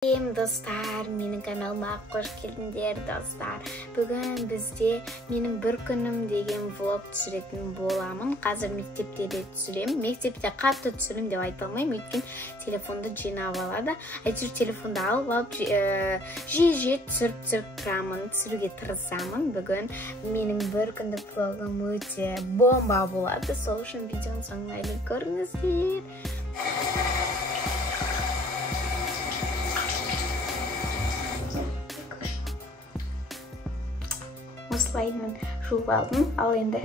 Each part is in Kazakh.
Достар, менің каналыма қош келдіңдер, достар. Бүгін бізде менің бір күнім деген влог түсіретін боламын. Қазір мектепте де түсірем. Мектепте қатты түсірем деп айта алмаймын, өйткені телефонды жинап алады. Әйтеуір телефонды алып жиі түсіріп тұрамын, түсіруге тырысамын. Бүгін менің бір күндік влогым өте бомба болады. Сол үшін видеоның соңына дейін көріңіздер. Осылай мен жуып алдым, ал енді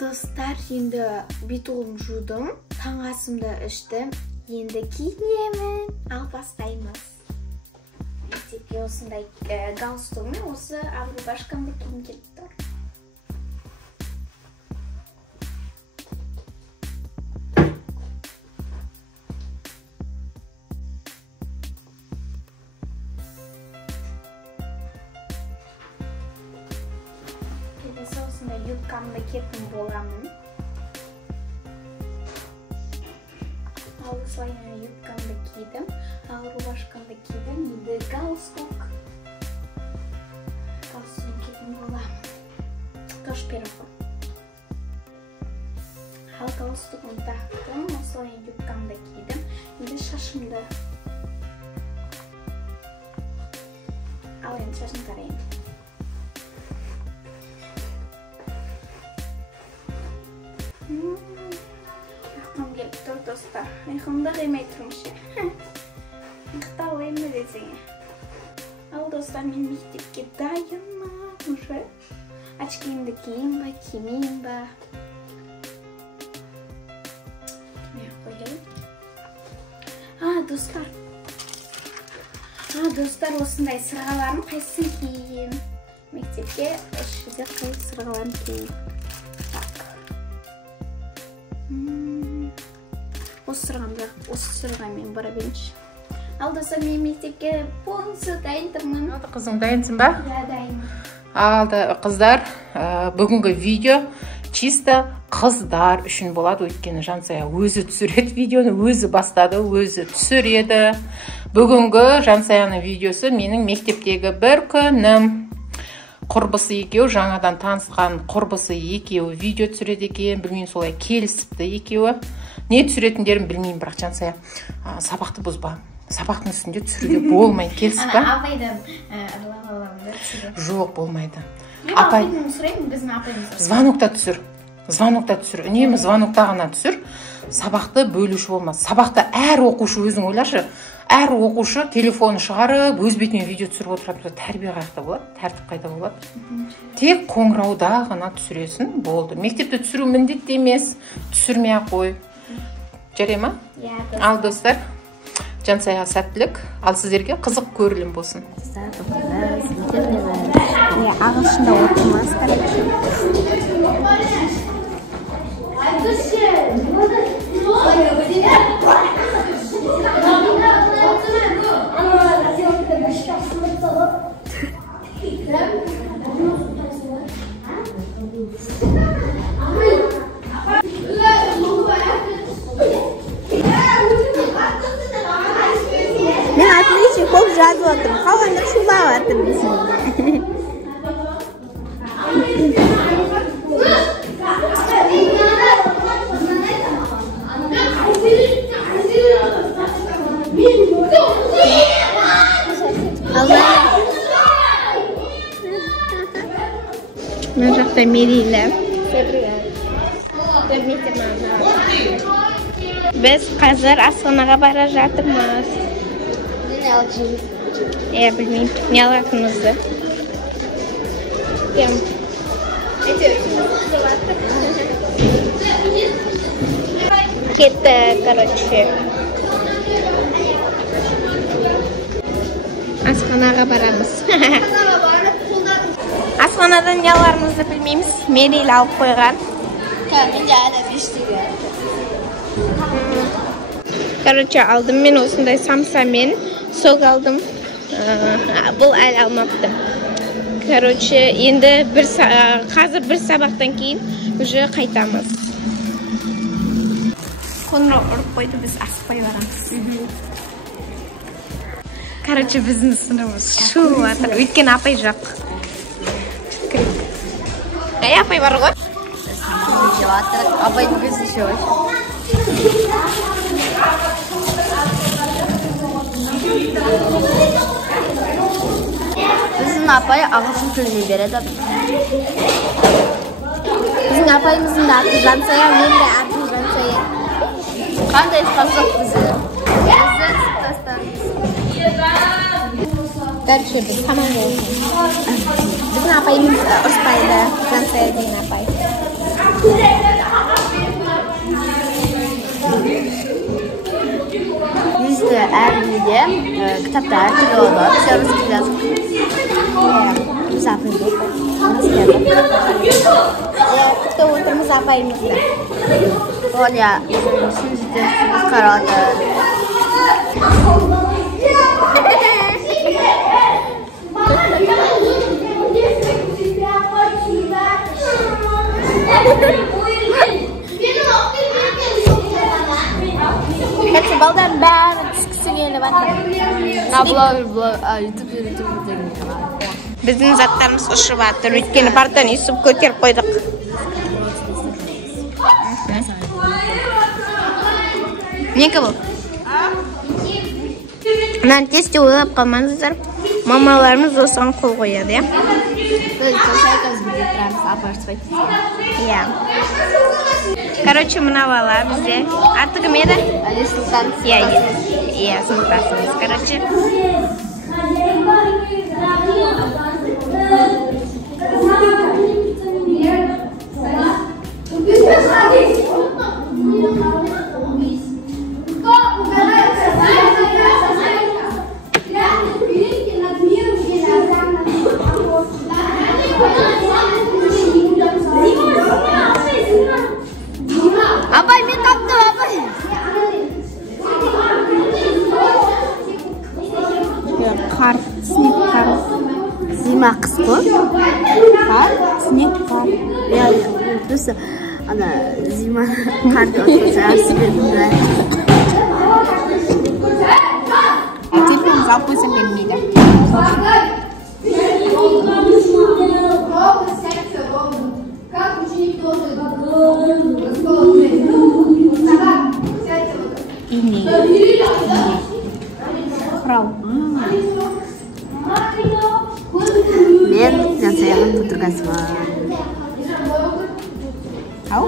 достар, енді бетолым жудым, таңасымды іштім, енді киінемін, ал бастаймыз. Мектепке осындай галстугыммен осы рубашкамды киім келіп тұр. Осындай юбкамды киетін боламын. Ал осылай юбкамды кидім, ал рубашкамды кидім, енді галстук киетін боламын. Тоже пирог. Ал галстугымды тақтым, осылай юбкамды кидім, енді шашымды. Ал енді шашын тарайын. Ақтам келіп тұр, достар. Айқымды қимай тұрмышы. Иқта ойымды десеңе. Ал, достар, мен мектепке дайынмын. Уже очкиімді киейін ба, кимейін ба. Кимей қойып. Достар, осындай сырғаларым қайсын киейін. Мектепке үшіде қай сырғаларын киейін. Осы сырғамен бара берінші. Ал достар, мен мектепке полностью дайындымын. Қызым, дайынсың ба? Да, дайынмын. Алды қыздар, бүгінгі видео чисто қыздар үшін болады, өйткені Жансая өзі түсіреді видеоны, өзі бастады, өзі түсіреді. Бүгінгі Жансаяның видеосы менің мектептегі бір күнім. Құрбысы екеу, жаңадан танысқан құрбысы екеу видео түсіреді екен, білмеймін, солай келісіпті екеуі. Не түсіретіндерін білмеймін, бірақ Жансая сабақты бұзба. Сабақтың үстінде түсіруге болмайды, келісіп ба? Апайдан арлағаламды түсіреді. Жоқ, болмайды. Апайдан сұраймын, біздің апайдан сұраймын. Звонокта түсір. Үнемі звонокта ғана түсір. Сабақты бөлуші болмас. Сабақта әр оқушы өзің ойлашы. Әр оқушы телефоны шығарып, өз бетімен видео түсіріп отырады. Тәрбие қайда болады? Тәртіп қайда болады? Тек қоңырауда ғана түсіресің, болды. Мектепте түсіру міндетті емес, түсірмей-ақ қой. Жарай ма? Ал, достар, Жансаяға сәттілік, ал сіздерге қызық көрілім болсын. Ағылшында оқымастар. жазып отырмын. Қалғанда шулап жатырмын сізге. Мына жақта Мерейлі. Біз қазір асханаға бара жатырмыз. Білмеймін, не алатынымызды. Кетті, короче. Асханаға барамыз. Асханадан не аларымызды білмейміз. Мерейлі алып қойған. Короче, алдым мен осындай самса мен сок алдым. Бұл әлі алмапты. Короче, енді қазір бір сабақтан кейін уже қайтамыз. Қоңырау ұрып қойды, біз асықпай барамыз. Короче, біздің сыныбымыз шулап жатыр. Өйткені апай жоқ. Апай бар ғой? Апайдың көзі шой. Біздің апай ағылшын тілін береді. Біздің апайымыздың да аты Жансая, мен де атым Жансая. Қандай қазақ бізді? Короче, біз команда болсын. Біздің апайымыз ұрыспайды, Жансая деген апай. Бізді әр үйде кітапта әр түрлі олар. Біз русский тіл жазып. Біз апайымыз Күтіп отырмыз апайымызды. Ол я сіңізден қарады. Короче, балдардың бәрі түскісі келіп жатыр. Біздің заттарымыз ұшып жатыр. Өйткені пардан есіп көтеріп қойдық. Некі бұл? Мынаны тесте ойлап қалмаңыздар. Мамаларымыз осыған қол қояды, я? Короче, мына бала бізде. Аты кім еді? Сұлтан. Иә, сыныптасымыз. Короче. Апай, мен таптым, апай. Қар, снег, қар. Зима қыс қой. Қар, снег, қар. Просто ана зима қарды отырса арсы бердіңді. Телефоныңыз алып қойсам бермейді. Как ученик должен Құрал. Мен Жансаяның подругасы бар. Ау?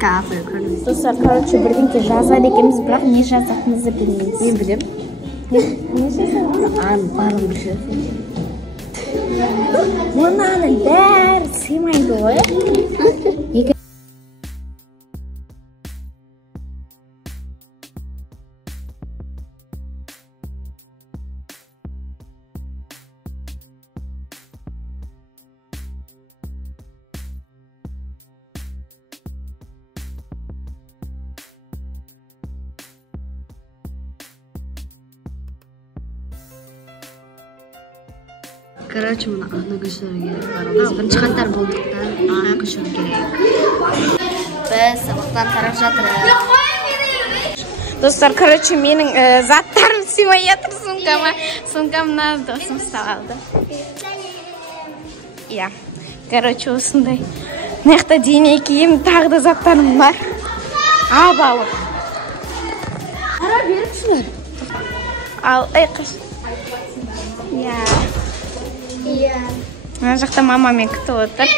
Кафе көрдіңіз. Достар, короче, бірдеңке жазады екенбіз, бірақ не жазатынымызды білмейміз. Мен білем. Не жазады? Барлығын білесің. Мұнаның бәрі сыймайды ғой. Короче, мұны ана көшіру керек бар. Біз бірінші қаттар болдықтан ана көшіру керек. Біз сабақтан тарап жатырық. Достар, короче, менің заттарым сыймай жатыр сумкама. Сумкамнан досым салды. Иә. Короче, осындай. Мына дене киім, тағы да заттарым бар. Абалы. Ара беріпсіңдер. Ал, қыш. Иә. Мына жақта мамамен күтіп отыр.